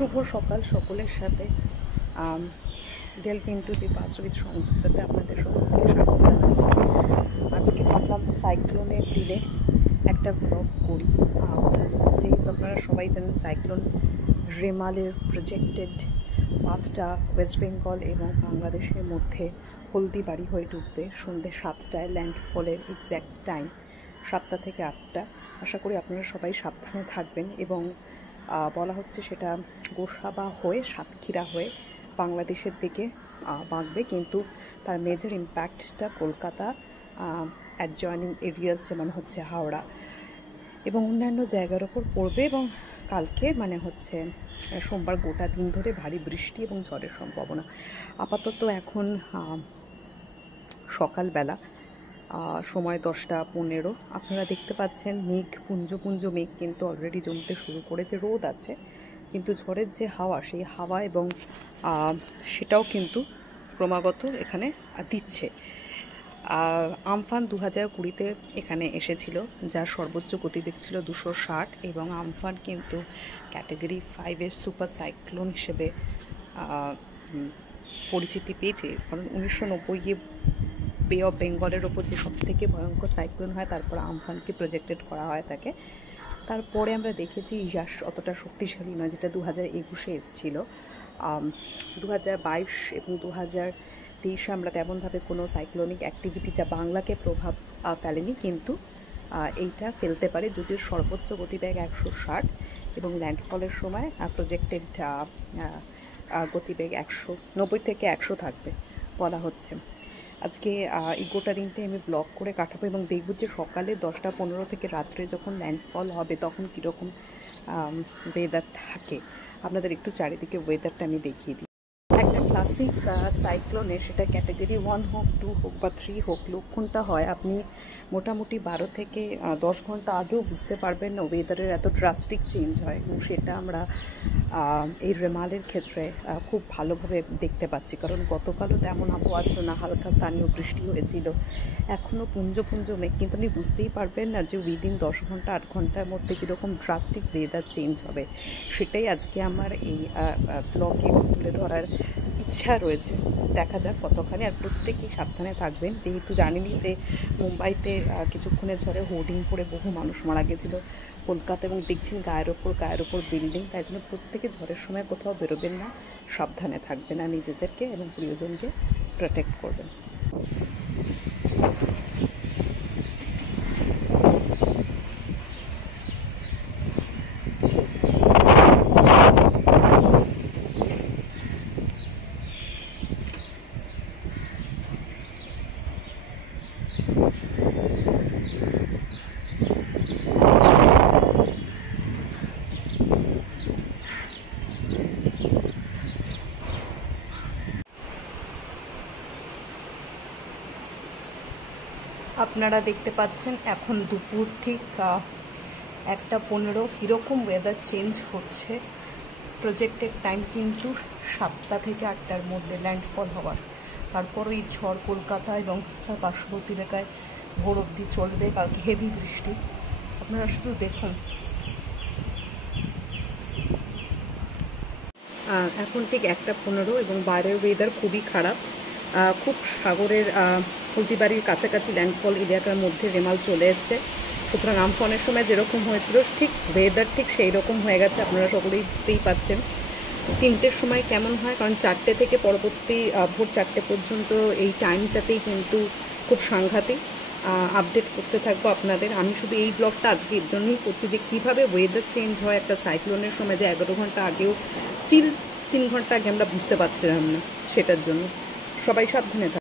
শুভ সকাল সকলের সাথে। Delve into the past with সংযুক্তাতে আপনাদের সকলকে স্বাগত জানাচ্ছি। আজকে ভাবলাম সাইক্লোনের দিনে একটা ব্লগ করি। যেহেতু আপনারা সবাই জানেন সাইক্লোন রেমালের প্রজেক্টেড পাথটা ওয়েস্ট বেঙ্গল এবং বাংলাদেশের মধ্যে হলদিবাড়ি হয়ে ঢুকবে সন্ধ্যে 7টায়। ল্যান্ডফলের এক্স্যাক্ট টাইম 7টা থেকে 8টা। আশা করি আপনারা সবাই সাবধানে থাকবেন এবং বলা হচ্ছে সেটা গোসাবা হয়ে সাতক্ষীরা হয়ে বাংলাদেশের দিকে বাঁকবে, কিন্তু তার মেজর ইম্প্যাক্টটা কলকাতা, অ্যাডজয়নিং এরিয়াস যেমন হচ্ছে হাওড়া এবং অন্যান্য জায়গার ওপর পড়বে এবং কালকে মানে হচ্ছে সোমবার গোটা দিন ধরে ভারী বৃষ্টি এবং ঝড়ের সম্ভাবনা। আপাতত এখন সকালবেলা সময় 10:15। আপনারা দেখতে পাচ্ছেন মেঘ, পুঞ্জ পুঞ্জ মেঘ কিন্তু অলরেডি জমতে শুরু করেছে। রোদ আছে কিন্তু ঝড়ের যে হাওয়া, সেই হাওয়া এবং সেটাও কিন্তু ক্রমাগত এখানে দিচ্ছে। আমফান 2020-তে এখানে এসেছিল, যার সর্বোচ্চ গতিবেগ ছিল 260 এবং আমফান কিন্তু ক্যাটাগরি 5-এর সুপার সাইক্লোন হিসেবে পরিচিতি পেয়েছে। কারণ 1990-এ বে অফ বেঙ্গলের ওপর যে সবথেকে ভয়ঙ্কর সাইক্লোন হয়, তারপর আমফানকে প্রজেক্টেড করা হয় তাকে। তারপরে আমরা দেখেছি ইয়াস অতটা শক্তিশালী নয়, যেটা 2021-এ এসেছিল। 2022 এবং 2023-এ আমরা তেমনভাবে কোনো সাইক্লোনিক অ্যাক্টিভিটি যা বাংলাকে প্রভাব ফেলেনি, কিন্তু এইটা ফেলতে পারে। যদিও সর্বোচ্চ গতিবেগ 160 এবং ল্যান্ডফলের সময় প্রজেক্টেড গতিবেগ 90 থেকে 100 থাকবে বলা হচ্ছে। আজকে এই গোটা দিনটাই আমি ব্লগ করে কাটাবো এবং দেখব যে সকালে 10:15 থেকে রাত্রে যখন ল্যান্ডফল হবে তখন কীরকম ওয়েদার থাকে। আপনাদের একটু চারিদিকে ওয়েদারটা আমি দেখিয়ে দিই। একটা ক্লাসিক সাইক্লোনে, সেটা ক্যাটাগরি 1 হোক, 2 হোক বা 3 হোক, লক্ষণটা হয় আপনি মোটামুটি 12 থেকে 10 ঘন্টা আগেও বুঝতে পারবেন না ওয়েদারের এত ড্রাস্টিক চেঞ্জ হয়, এবং সেটা আমরা এই রেমালের ক্ষেত্রে খুব ভালোভাবে দেখতে পাচ্ছি। কারণ গতকালও তেমন আবহাওয়া ছিল না, হালকা স্থানীয় বৃষ্টি হয়েছিল, এখনও পুঞ্জ পুঞ্জ মেঘ, কিন্তু আপনি বুঝতেই পারবেন না যে উইদিন 10 ঘন্টা 8 ঘন্টার মধ্যে কীরকম ড্রাস্টিক ওয়েদার চেঞ্জ হবে। সেটাই আজকে আমার এই ব্লগে তুলে ধরার ইচ্ছা রয়েছে। দেখা যাক কতখানি। আর প্রত্যেকেই সাবধানে থাকবেন, যেহেতু জানেনই যে মুম্বাইতে কিছুক্ষণের ঝড়ে হোর্ডিং পড়ে বহু মানুষ মারা গেছিলো, কলকাতা এবং দেখছেন গায়ের ওপর বিল্ডিং। তাই জন্য প্রত্যেকে ঝড়ের সময় কোথাও বেরোবেন না, সাবধানে থাকবেন আর নিজেদেরকে এবং প্রিয়জনকে প্রোটেক্ট করবেন। আপনারা দেখতে পাচ্ছেন এখন দুপুর ঠিক 1:15। কীরকম ওয়েদার চেঞ্জ হচ্ছে। প্রজেক্টেড টাইম কিন্তু 7টা থেকে 8টার মধ্যে ল্যান্ডফল হওয়ার। তারপর এই ঝড় কলকাতা এবং তার পার্শ্ববর্তী এলাকায় ভোর অবধি চলবে। কালকে হেভি বৃষ্টি, আপনারা শুধু দেখুন। এখন ঠিক 1:15 এবং বাইরের ওয়েদার খুবই খারাপ। খুব সাগরের হলদিবাড়ির কাছাকাছি ল্যান্ডফল এলাকার মধ্যে রেমাল চলে এসছে। সুতরাং আমফানের সময় যেরকম হয়েছিল ঠিক ওয়েদার ঠিক সেই রকম হয়ে গেছে। আপনারা সকলেই বুঝতেই পাচ্ছেন 3টের সময় কেমন হয়, কারণ 4টে থেকে পরবর্তী ভোর 4টে পর্যন্ত এই টাইমটাতেই কিন্তু খুব সাংঘাতিক। আপডেট করতে থাকবো আপনাদের। আমি শুধু এই ব্লগটা আজকে এর জন্যই করছি যে কীভাবে ওয়েদার চেঞ্জ হয় একটা সাইক্লোনের সময়, যে 11 ঘন্টা আগেও স্টিল 3 ঘন্টা আগে আমরা বুঝতে পারছিলাম না। সেটার জন্য সবাই সাবধানে থাকবে।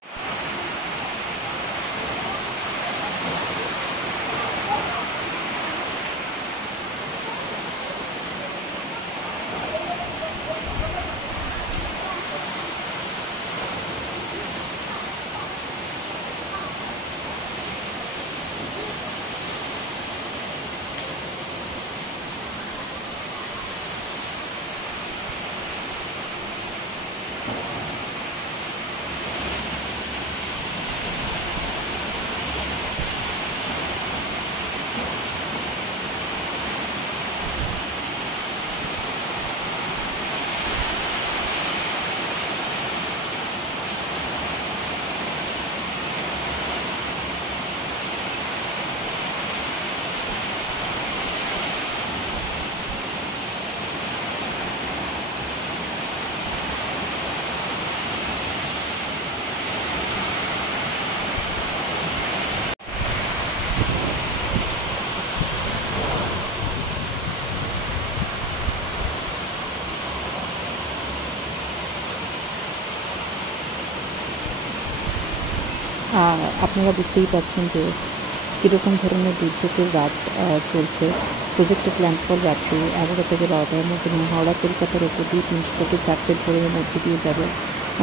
আপনারা বুঝতেই পারছেন যে কীরকম ধরনের দুর্যোগের রাত চলছে। প্রজেক্টেড ল্যান্ডফল রাত্রি 11 থেকে 12টার মধ্যে এবং হাওড়া কলকাতার ওপর দিয়ে 3টে থেকে 4টে ভোরের মধ্যে দিয়ে যাবে।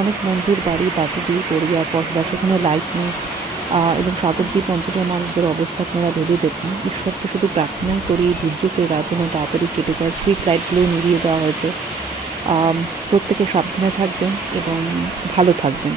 অনেক মন্দির বাড়ি বাকি দিয়ে পড়ে যাওয়ার পর বা সেখানে লাইট নেই এবং সাগরদ্বীপ অঞ্চলের মানুষদের অবস্থা আপনারা ভেবে দেখুন। ঈশ্বরকে শুধু প্রার্থনাই করি এই দুর্যোগের রাত যেন তাড়াতাড়ি কেটে যায়। স্ট্রিট লাইটগুলো নিভিয়ে দেওয়া হয়েছে। প্রত্যেকে সাবধানে থাকবেন এবং ভালো থাকবেন।